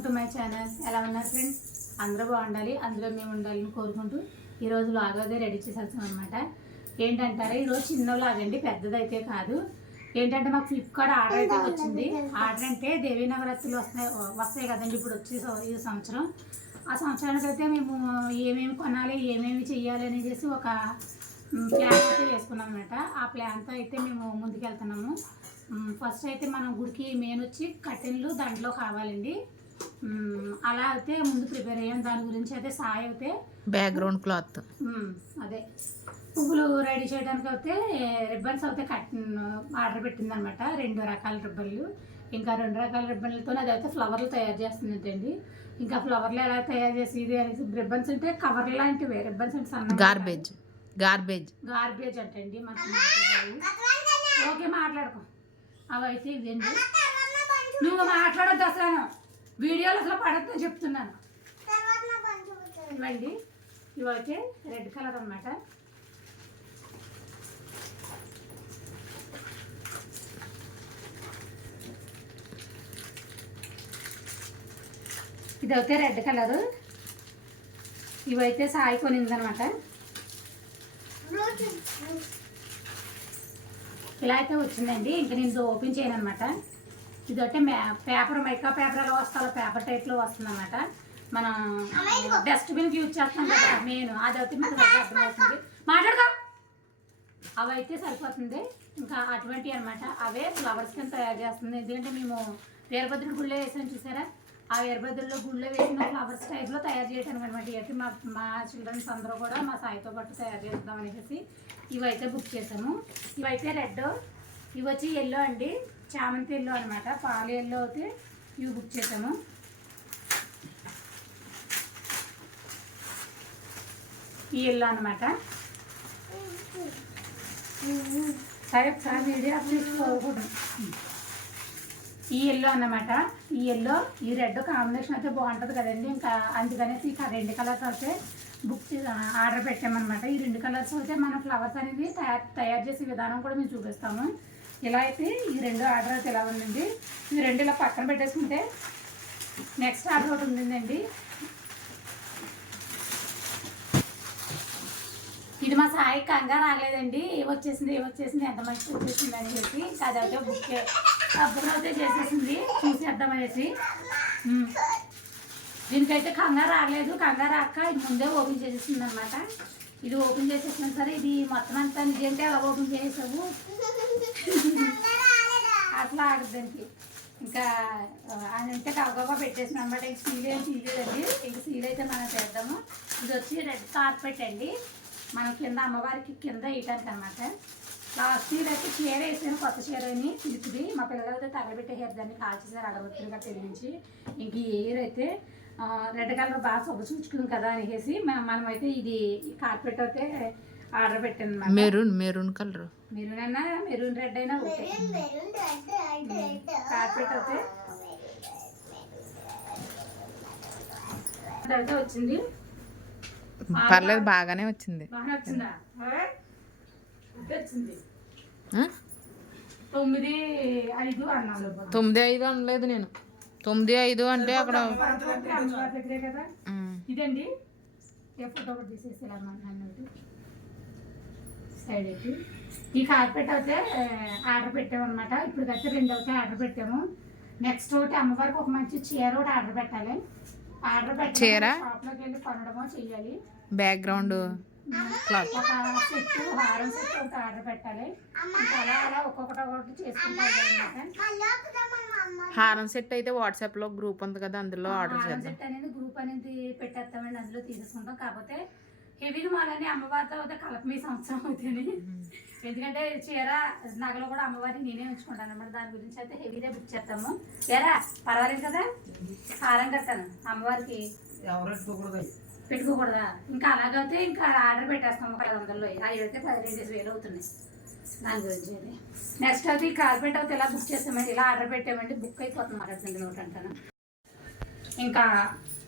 Welcome to my channel. ఎలా ఉన్నారు friends? అందరూ బాగుండాలి, అందులో మేము ఉండాలని కోరుకుంటూ ఈరోజు లాగ్ అయితే రెడీ చేసేస్తాం అనమాట. ఏంటంటారా, ఈరోజు చిన్న లాగ్ అండి, పెద్దదైతే కాదు. ఏంటంటే మాకు ఫ్లిప్కార్ట్ ఆర్డర్ అయితే వచ్చింది. ఆర్డర్ అంటే దేవీ నవరాత్రులు వస్తాయి కదండి ఇప్పుడు వచ్చే ఈ సంవత్సరం. ఆ సంవత్సరానికి అయితే మేము ఏమేమి కొనాలి, ఏమేమి చెయ్యాలి అనేసి ఒక ప్లాన్ అయితే వేసుకున్నాం అనమాట. ఆ ప్లాన్తో అయితే మేము ముందుకెళ్తున్నాము. ఫస్ట్ అయితే మనం గుడికి మెయిన్ వచ్చి కట్టెన్లు దాంట్లో కావాలండి. అలా అయితే ముందు ప్రిపేర్ అయ్యాం. దాని గురించి అయితే సాయి అయితే బ్యాక్గ్రౌండ్ క్లాత్ అదే పువ్వులు రెడీ చేయడానికి అయితే రిబ్బన్స్ అయితే ఆర్డర్ పెట్టింది అనమాట. 2 రకాల రిబ్బన్లు, ఇంకా 2 రకాల రిబ్బన్లతో అదైతే ఫ్లవర్లు తయారు చేస్తుందండి. ఇంకా ఫ్లవర్లు ఎలా తయారు చేసేది అనేసి రిబ్బన్స్ అంటే కవర్ లాంటివి, రిబ్బన్స్ అంటే సన్న గార్బేజ్ అంటండి మనకు. ఓకే మాట్లాడుకో. అవి అయితే ఇవ్వండి. నువ్వు మాట్లాడొద్దు అసలు, వీడియోలో అసలు పడద్దని చెప్తున్నాను. ఇవ్వండి. ఇవైతే రెడ్ కలర్ అన్నమాట. ఇదైతే రెడ్ కలరు. ఇవైతే సాయి కొనిందనమాట. ఇలా అయితే వచ్చిందండి. ఇంకా నేను ఓపెన్ చేయను అనమాట. ఇదైతే పేపర్, మైకా పేపర్ ఎలా వస్తుందో పేపర్ టైప్లో వస్తుంది అనమాట. మనం డస్ట్బిన్కి యూజ్ చేస్తాం కదా మెయిన్, అదైతే మీకు దగ్గర అర్థమవుతుంది. మాట్లాడదా అవి అయితే సరిపోతుంది. ఇంకా అటువంటివి అనమాట. అవే ఫ్లవర్స్ కింద తయారు చేస్తుంది. ఎందుకంటే మేము వీరభద్రుడి గుళ్ళో వేసాం చూసారా, ఆ వీరభద్రుల్లో గుళ్ళో వేసిన ఫ్లవర్స్ టైప్లో తయారు చేయడానికి అనమాట. ఇవైతే మా చిల్డ్రన్స్ అందరూ కూడా మా సాయితో పాటు తయారు చేద్దాం అనేసి ఇవైతే బుక్ చేసాము. ఇవైతే రెడ్, ఇవి వచ్చి ఎల్లో అండి, చామంతి ఎల్లో అనమాట. పాలు ఎల్లో అయితే ఇవి బుక్ చేసాము. ఈ ఎల్లో అనమాట. సరే సార్ వీడియో తీసుకోకూడదు. ఈ ఎల్లో అన్నమాట. ఈ ఎల్లో ఈ రెడ్ కాంబినేషన్ అయితే బాగుంటుంది కదండి. ఇంకా అందుకనేసి ఇక 2 కలర్స్ అయితే ఆర్డర్ పెట్టామన్నమాట. ఈ 2 కలర్స్ అయితే మనం ఫ్లవర్స్ అనేది తయారు చేసే విధానం కూడా మేము చూపిస్తాము. ఇలా అయితే ఈ 2 ఆర్డర్ అయితే ఎలా ఉందండి. ఈ 2 ఇలా పక్కన పెట్టేసుకుంటే నెక్స్ట్ ఆర్డర్ ఒకటి ఉందండి. ఇది మా సాయి కంగారు రాలేదండి. ఏమొచ్చేసింది ఎంత మంచి వచ్చేసింది అని చెప్పి అదైతే బుక్ అప్పుడు అయితే చేసేసింది చూసేద్దామనేసి. దీనికైతే కంగారు రాలేదు. కంగారు రాక ఇది ముందే ఓపెన్ చేసేసింది అనమాట. ఇది ఓపెన్ చేసేసినా సరే ఇది మొత్తం అంతా నిజంటే అలా ఓపెన్ చేసావు అట్లా ఆగదానికి. ఇంకా అంటే కవగా పెట్టేసిన అనమాట. ఇంక సీల్ ఏం తీయలేదండి. ఇంక సీల్ అయితే మనం చేద్దాము. ఇది వచ్చి రెడ్ కార్పెట్ అండి. మనం కింద అమ్మవారికి కింద వేయటానికి అనమాట. లాస్ట్ ఇయర్ అయితే చీర వేసాను, కొత్త చీర అని పిలుపుది. మా పిల్లలు అయితే తగలబెట్టేసారు, దాన్ని కాల్చేసారు అడగొత్తులుగా తెలియించి. ఇంక ఈ ఇయర్ అయితే రెడ్ కలర్ బాగా సొబ్బ చూచుకుంది కదా అనేసి మనమైతే ఇది కార్పెట్ అయితే ఆర్డర్ పెట్టాను. మెరూన్ కలర్, మెరూన్ అయినా మెరూన్ రెడ్ అయినా ఓకే. కార్పెట్ అయితే అదైతే వచ్చింది. పర్లేదు, బాగానే వచ్చింది. బాగా వచ్చిందా? వచ్చింది 9-5 అన్నాను. 9-5 అనలేదు నేను. 9-5 అంటే అక్కడ దగ్గరే కదా. ఇదండి ఫోటో ఒకటి తీసేసి సైడ్ అయితే ఈ కార్పెట్ అయితే ఆర్డర్ పెట్టాము అనమాట. ఇప్పటికైతే 2 అయితే ఆర్డర్ పెట్టాము. నెక్స్ట్ ఒకటి అమ్మవారికి ఒక మంచి చీర ఒకటి ఆర్డర్ పెట్టాలి. ఆర్డర్ పెట్టి షాప్లోకి వెళ్ళి కొనడమో చెయ్యాలి. బ్యాక్గ్రౌండ్ క్లాత్, ఒక సెట్ హారం సెట్ ఒకటి ఆర్డర్ పెట్టాలి. ఇంకా అలా ఒక్కొక్కటి చేసుకుంటాం అనమాట. హారం సెట్ అయితే వాట్సాప్ లో గ్రూప్ ఉంది కదా, అందులో ఆర్డర్ చేద్దాం. సెట్ అనేది గ్రూప్ అనేది పెట్టేస్తామండి, అందులో తీసేసుకుంటాం. కాకపోతే హెవీ మాలని అమ్మవారితో అయితే కలప ఈ సంవత్సరం అవుతుంది. ఎందుకంటే చీర నగలు కూడా అమ్మవారి నేనే ఉంచుకుంటాను అనమాట. దాని గురించి అయితే హెవీదే బుక్ చేస్తాము. ఏరా పర్వాలేదు కదా, హారం కట్టాను అమ్మవారికి పెట్టుకోకూడదా. ఇంకా అలాగైతే ఇంకా ఆర్డర్ పెట్టేస్తాము 500లో. అవి అయితే 15,000 అవుతున్నాయి. దాని గురించి అది నెక్స్ట్ అయితే ఈ కార్పెట్ అయితే ఇలా బుక్ చేస్తామండి. ఇలా ఆర్డర్ పెట్టామండి, బుక్ అయిపోతుంది మాట్లాడుతుంది నోట్ అంటాను. ఇంకా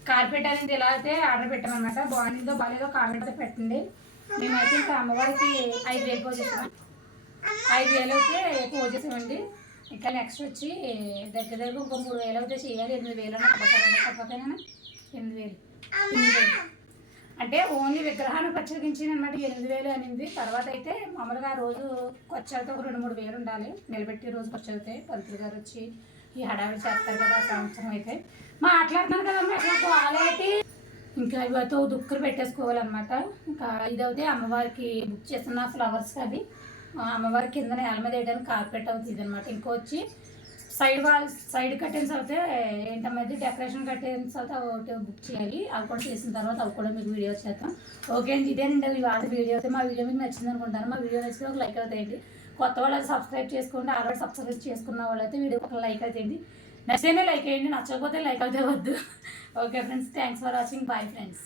కార్పెట్ అనేది ఇలా అయితే ఆర్డర్ పెట్టామన్నమాట. బాగుందో బాగాలేదో కామెంట్ అయితే పెట్టండి. మేమైతే ఇంకా అమ్మవారికి 5,000 పోజేసాం. 5,000 అయితే పోజేసామండి. ఇంకా నెక్స్ట్ వచ్చి దగ్గర దగ్గర ఇంకో 3,000 అయితే చేయాలి. 8,000 తప్పకపోతేనా 8,000 అంటే ఓన్లీ విగ్రహాన్ని ప్రత్యేకించింది అనమాట. 8,000 అనింది. తర్వాత అయితే మామూలుగా రోజు ఖర్చు ఒక 2-3 వేలు ఉండాలి. నిలబెట్టి రోజు ఖర్చు అవుతాయి. పంతులు గారు వచ్చి ఈ హడావిడి చేస్తారు కదా సంవత్సరం అయితే మాట్లాడుతున్నాను కదమ్మా. అట్లా క్వాలిటీ ఇంకా ఇవైతే దుక్కులు పెట్టేసుకోవాలన్నమాట. ఇంకా ఇదైతే అమ్మవారికి బుక్ చేస్తున్న ఫ్లవర్స్ అవి అమ్మవారి కింద నేల మీద వేయడానికి కార్పెట్ అవుతుంది అనమాట. ఇంకో వచ్చి సైడ్ కర్టెన్స్ అయితే ఏంటమ్మది డెకరేషన్ కర్టెన్స్ అయితే ఒకటి బుక్ చేయాలి. అవి కూడా చేసిన తర్వాత అవి కూడా మీకు వీడియో చేస్తాం. ఓకే అండి, ఇదేనండి ఇవాళ వీడియో అయితే. మా వీడియో మీకు నచ్చింది అనుకుంటాను. మా వీడియో నచ్చితే ఒక లైక్ అవుతాయండి. కొత్త వాళ్ళు అయితే సబ్స్క్రైబ్ చేసుకోండి. ఆల్రెడీ సబ్స్క్రైబ్ చేసుకున్న వాళ్ళు అయితే వీడియో ఒక లైక్ అవుతాయండి. నచ్చితేనే లైక్ వేయండి, నచ్చకపోతే లైక్ అవుతే వద్దు. Okay friends, thanks for watching. Bye friends.